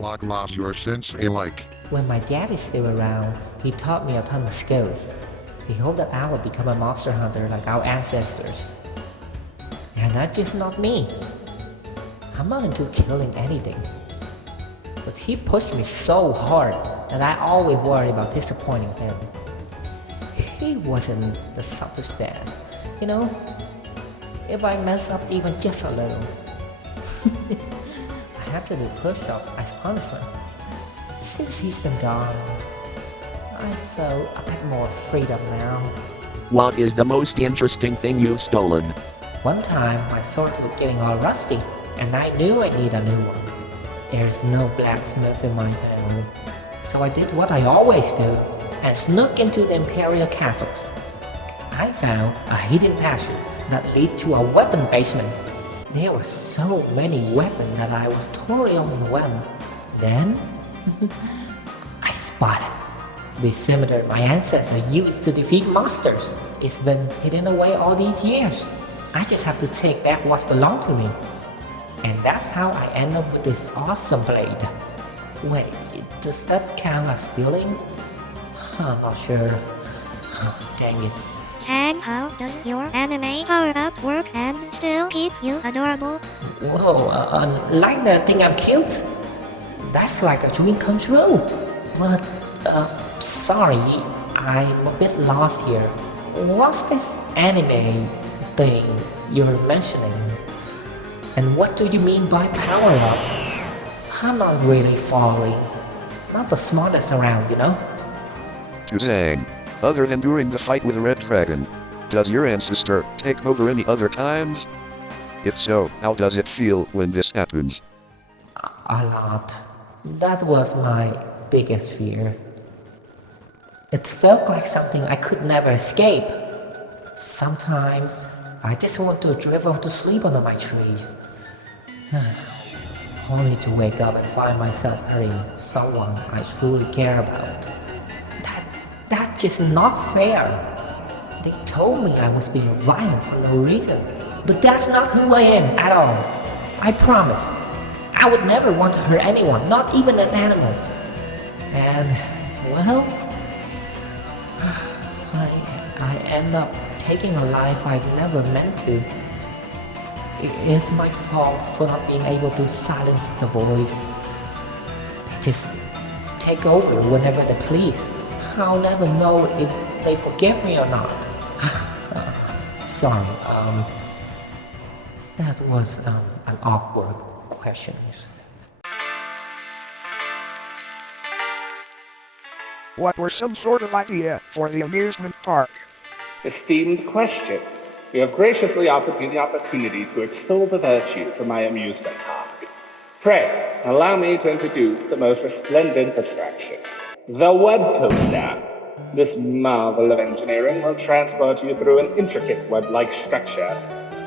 What was your sensei like? When my dad is still around, he taught me a ton of skills. He hoped that I would become a monster hunter like our ancestors. And that's just not me. I'm not into killing anything. But he pushed me so hard that I always worried about disappointing him. He wasn't the selfish dad, you know? If I mess up even just a little, I have to do push-ups as punishment. Since he's been gone, I feel a bit more freedom now. What is the most interesting thing you've stolen? One time, my sword was getting all rusty, and I knew I need a new one. There's no blacksmith in my town, so I did what I always do, and snuck into the Imperial castles. I found a hidden passage that led to a weapon basement. There were so many weapons that I was totally overwhelmed. Then, I spotted the scimitar my ancestors used to defeat monsters. It's been hidden away all these years. I just have to take back what belonged to me. And that's how I end up with this awesome blade. Wait, does that count as stealing? I'm not sure. Oh, dang it. Zhang, how does your anime power-up work and still keep you adorable? Whoa, like that thing I'm cute? That's like a dream come true. But, sorry, I'm a bit lost here. What's this anime thing you're mentioning? And what do you mean by power-up? I'm not really following. Not the smartest around, you know? To Zhang, other than during the fight with the Red Dragon, does your ancestor take over any other times? If so, how does it feel when this happens? A lot. That was my biggest fear. It felt like something I could never escape. Sometimes, I just want to drift off to sleep under my trees. Only to wake up and find myself hurting someone I truly care about. That's just not fair. They told me I was being violent for no reason. But that's not who I am at all. I promise. I would never want to hurt anyone, not even an animal. And, well, I end up taking a life I've never meant to. It's my fault for not being able to silence the voice. They just take over whenever they please. I'll never know if they forgive me or not. Sorry, that was an awkward question. What were some sort of idea for the amusement park? Esteemed question, you have graciously offered me the opportunity to extol the virtues of my amusement park. Pray, allow me to introduce the most resplendent attraction, the web coaster. This marvel of engineering will transport you through an intricate web-like structure,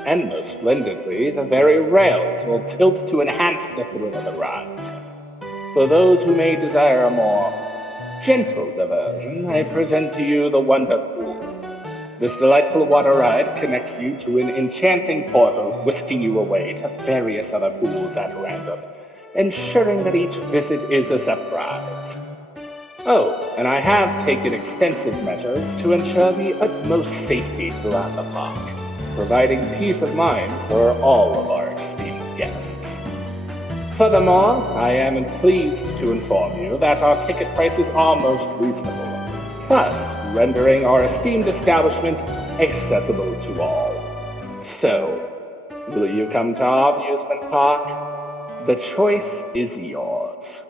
and most splendidly, the very rails will tilt to enhance the thrill of the ride. For those who may desire a more gentle diversion, I present to you the Wonder Pool. This delightful water ride connects you to an enchanting portal, whisking you away to various other pools at random, ensuring that each visit is a surprise. Oh, and I have taken extensive measures to ensure the utmost safety throughout the park, providing peace of mind for all of our esteemed guests. Furthermore, I am pleased to inform you that our ticket prices are most reasonable, thus rendering our esteemed establishment accessible to all. So, will you come to our amusement park? The choice is yours.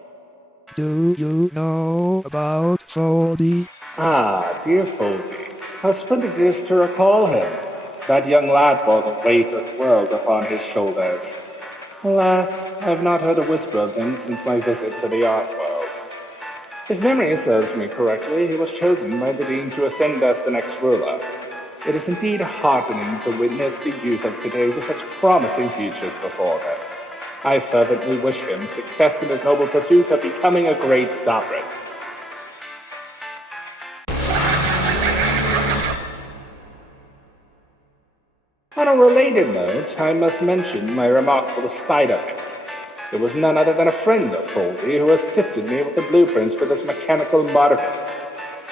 Do you know about Foldy? Ah, dear Foldy, how splendid it is to recall him. That young lad bore the weight of the world upon his shoulders. Alas, I have not heard a whisper of him since my visit to the art world. If memory serves me correctly, he was chosen by the Dean to ascend as the next ruler. It is indeed heartening to witness the youth of today with such promising futures before them. I fervently wish him success in his noble pursuit of becoming a great sovereign. On a related note, I must mention my remarkable spider mech. It was none other than a friend of Foldy who assisted me with the blueprints for this mechanical monument.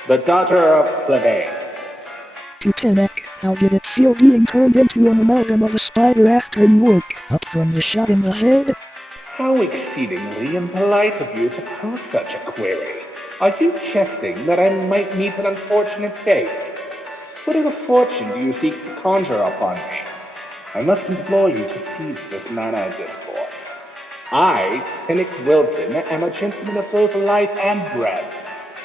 The daughter of Clevane. To Tenek, how did it feel being turned into an amalgam of a spider after you woke up from the shot in the head? How exceedingly impolite of you to pose such a query. Are you jesting that I might meet an unfortunate fate? What ill fortune do you seek to conjure upon me? I must implore you to cease this manner of discourse. I, Tenek Wilton, am a gentleman of both life and breath,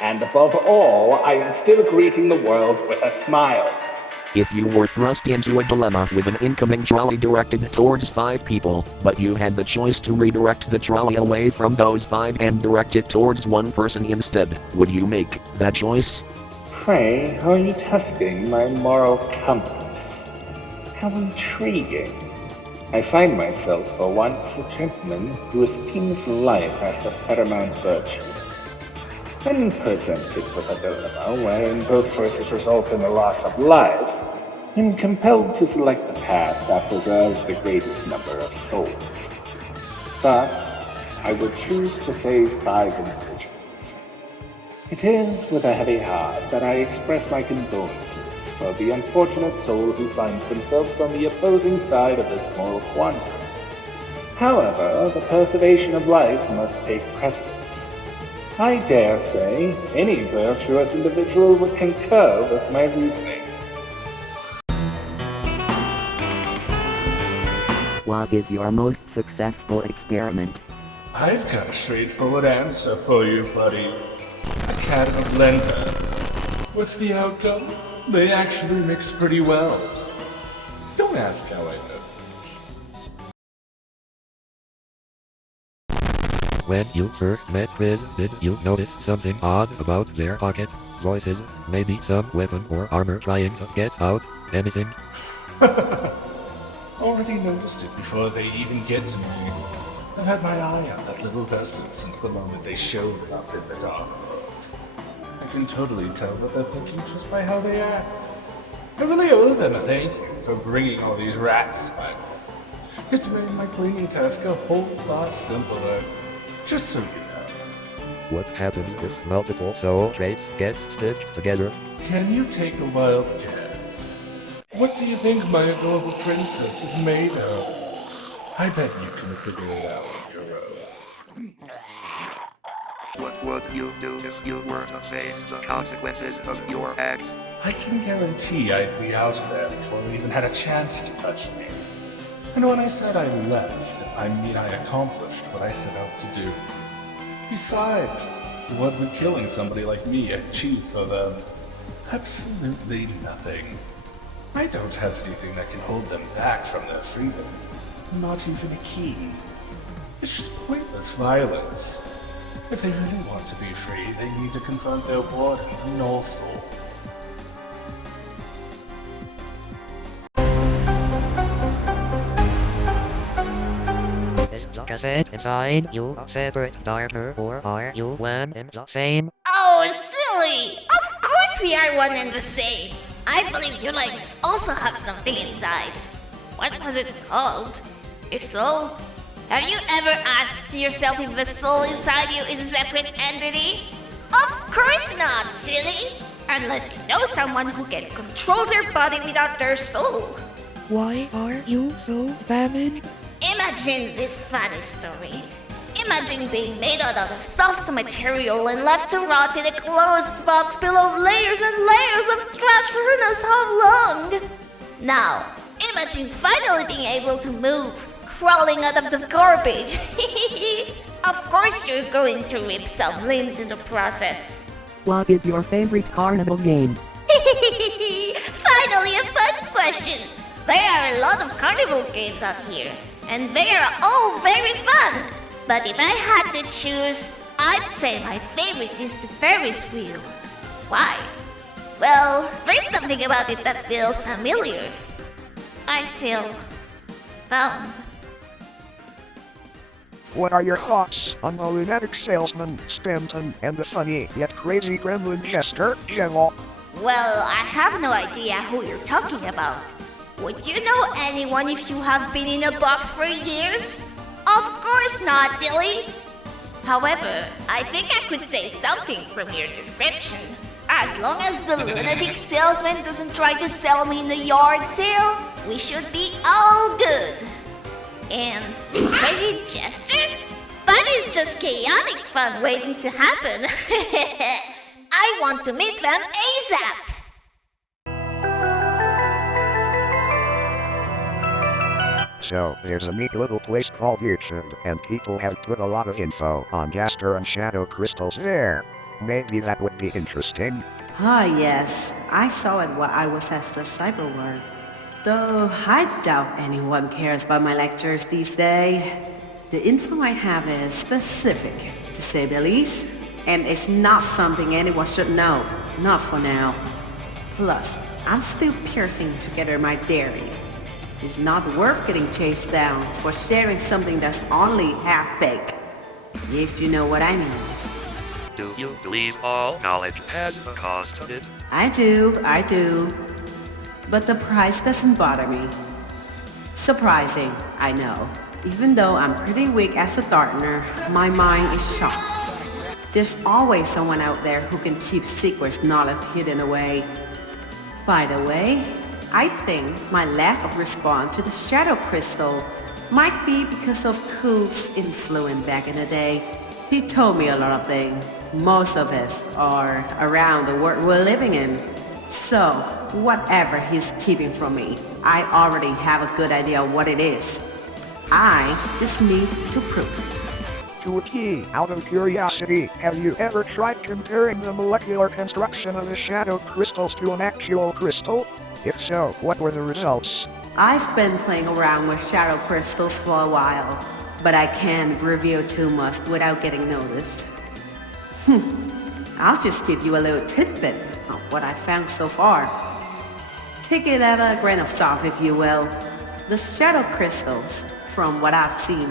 and above all, I am still greeting the world with a smile. If you were thrust into a dilemma with an incoming trolley directed towards 5 people, but you had the choice to redirect the trolley away from those 5 and direct it towards 1 person instead, would you make that choice? Pray, are you testing my moral compass? How intriguing. I find myself for once a gentleman who esteems life as the paramount virtue. When presented with a dilemma wherein both choices result in the loss of lives, I'm compelled to select the path that preserves the greatest number of souls. Thus, I would choose to save 5 individuals. It is with a heavy heart that I express my condolences for the unfortunate soul who finds themselves on the opposing side of this moral quandary. However, the preservation of life must take precedence. I dare say any virtuous individual would concur with my reasoning. What is your most successful experiment? I've got a straightforward answer for you, buddy. A cat and a blender. What's the outcome? They actually mix pretty well. Don't ask how I know this. When you first met Chris, did you notice something odd about their pocket, voices, maybe some weapon or armor trying to get out, anything? Already noticed it before they even get to me. I've had my eye on that little vessel since the moment they showed up in the dark world. I can totally tell what they're thinking just by how they act. I really owe them a thank you for bringing all these rats my way. It's made my cleaning task a whole lot simpler. Just so you know. What happens if multiple soul traits get stitched together? Can you take a wild guess? What do you think my adorable princess is made of? I bet you can figure it out on your own. What would you do if you were to face the consequences of your acts? I can guarantee I'd be out of there before they even had a chance to touch me. And when I said I left, I mean I accomplished what I set out to do. Besides, what would killing somebody like me achieve for them? Absolutely nothing. I don't have anything that can hold them back from their freedom. Not even a key. It's just pointless violence. If they really want to be free, they need to confront their warden, Null Soul. Is the cassette inside you a separate diaper, or are you one and the same? Oh, silly! Of course we are one and the same! I believe your legs also have something inside. What was it called? If so, have you ever asked yourself if the soul inside you is a separate entity? Of course not, silly! Unless you know someone who can control their body without their soul. Why are you so damaged? Imagine this funny story. Imagine being made out of soft material and left to rot in a closed box full of layers and layers of trash for who knows how long. Now, imagine finally being able to move, crawling out of the garbage. Of course you're going to rip some limbs in the process. What is your favorite carnival game? Finally a fun question. There are a lot of carnival games out here, and they are all very fun. But if I had to choose, I'd say my favorite is the Ferris wheel. Why? Well, there's something about it that feels familiar. I feel found. What are your thoughts on the lunatic salesman, Stanton, and the funny yet crazy gremlin jester, General? Well, I have no idea who you're talking about. Would you know anyone if you have been in a box for years? Of course not, Dilly. However, I think I could say something from your description. As long as the lunatic salesman doesn't try to sell me in the yard sale, we should be all good. And crazy gesture? Fun is just chaotic fun waiting to happen. I want to meet them ASAP. So, there's a neat little place called YouTube, and people have put a lot of info on Jasper and Shadow crystals there. Maybe that would be interesting. Yes. I saw it while I was at the cyber world. Though I doubt anyone cares about my lectures these days. The info I have is specific, to say the least, and it's not something anyone should know. Not for now. Plus, I'm still piecing together my diary. It's not worth getting chased down for sharing something that's only half fake. If you know what I mean. Do you believe all knowledge has a cost of it? I do. But the price doesn't bother me. Surprising, I know. Even though I'm pretty weak as a gardener, my mind is sharp. There's always someone out there who can keep secrets knowledge hidden away. By the way, I think my lack of response to the shadow crystal might be because of Coop's influence back in the day. He told me a lot of things. Most of it are around the world we're living in. So, whatever he's keeping from me, I already have a good idea of what it is. I just need to prove it. To Wikee, out of curiosity, have you ever tried comparing the molecular construction of the shadow crystals to an actual crystal? If so, what were the results? I've been playing around with shadow crystals for a while, but I can't reveal too much without getting noticed. I'll just give you a little tidbit of what I found so far. Take it as a grain of salt, if you will. The shadow crystals, from what I've seen,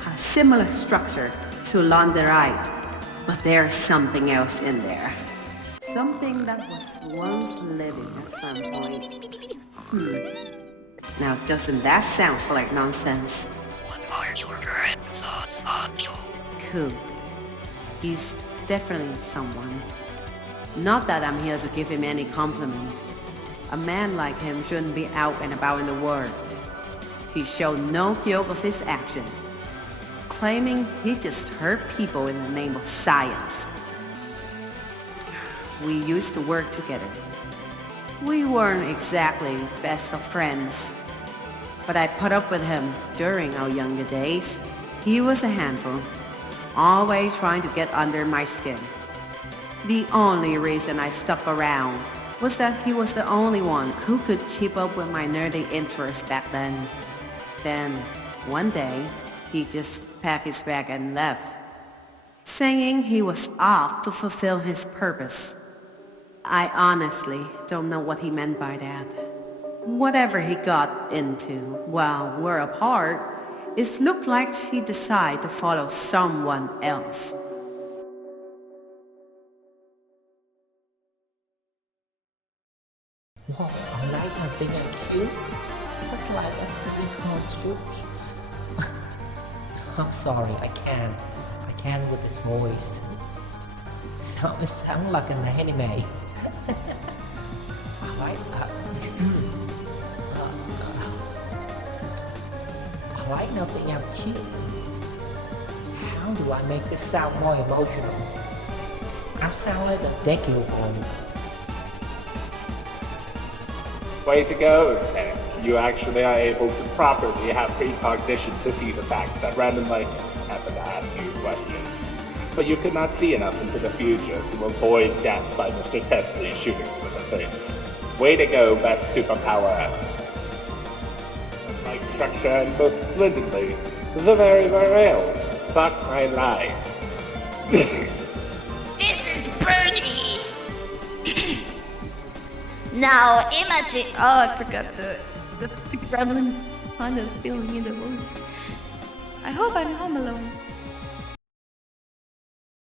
have similar structure to Londerite, but there's something else in there. Something that was once living at some point. Now, doesn't that sound like nonsense? What are your current thoughts on you? Cool. He's definitely someone. Not that I'm here to give him any compliment. A man like him shouldn't be out and about in the world. He showed no guilt of his action, claiming he just hurt people in the name of science. We used to work together. We weren't exactly best of friends, but I put up with him during our younger days. He was a handful, always trying to get under my skin. The only reason I stuck around was that he was the only one who could keep up with my nerdy interests back then. Then, one day, he just packed his bag and left, saying he was off to fulfill his purpose. I honestly don't know what he meant by that. Whatever he got into while we're apart, it looked like he decided to follow someone else. Wow, I like nothing like you. Just like a pretty construct. I'm sorry, I can't with this voice. It sounds like an anime. I like that. I like nothing else cheap. How do I make this sound more emotional? I sound like a decade old. Way to go, Tenek. You actually are able to properly have precognition to see the fact that random lightning happen to ask you questions. But you could not see enough into the future to avoid death by Mr. Tesley shooting with a face. Way to go, best superpower ever. Like structure and most splendidly, the very rails. Fuck my life. This is Bernie! Now imagine... Oh, I forgot the gremlin kind of feeling in the voice. I hope I'm home alone.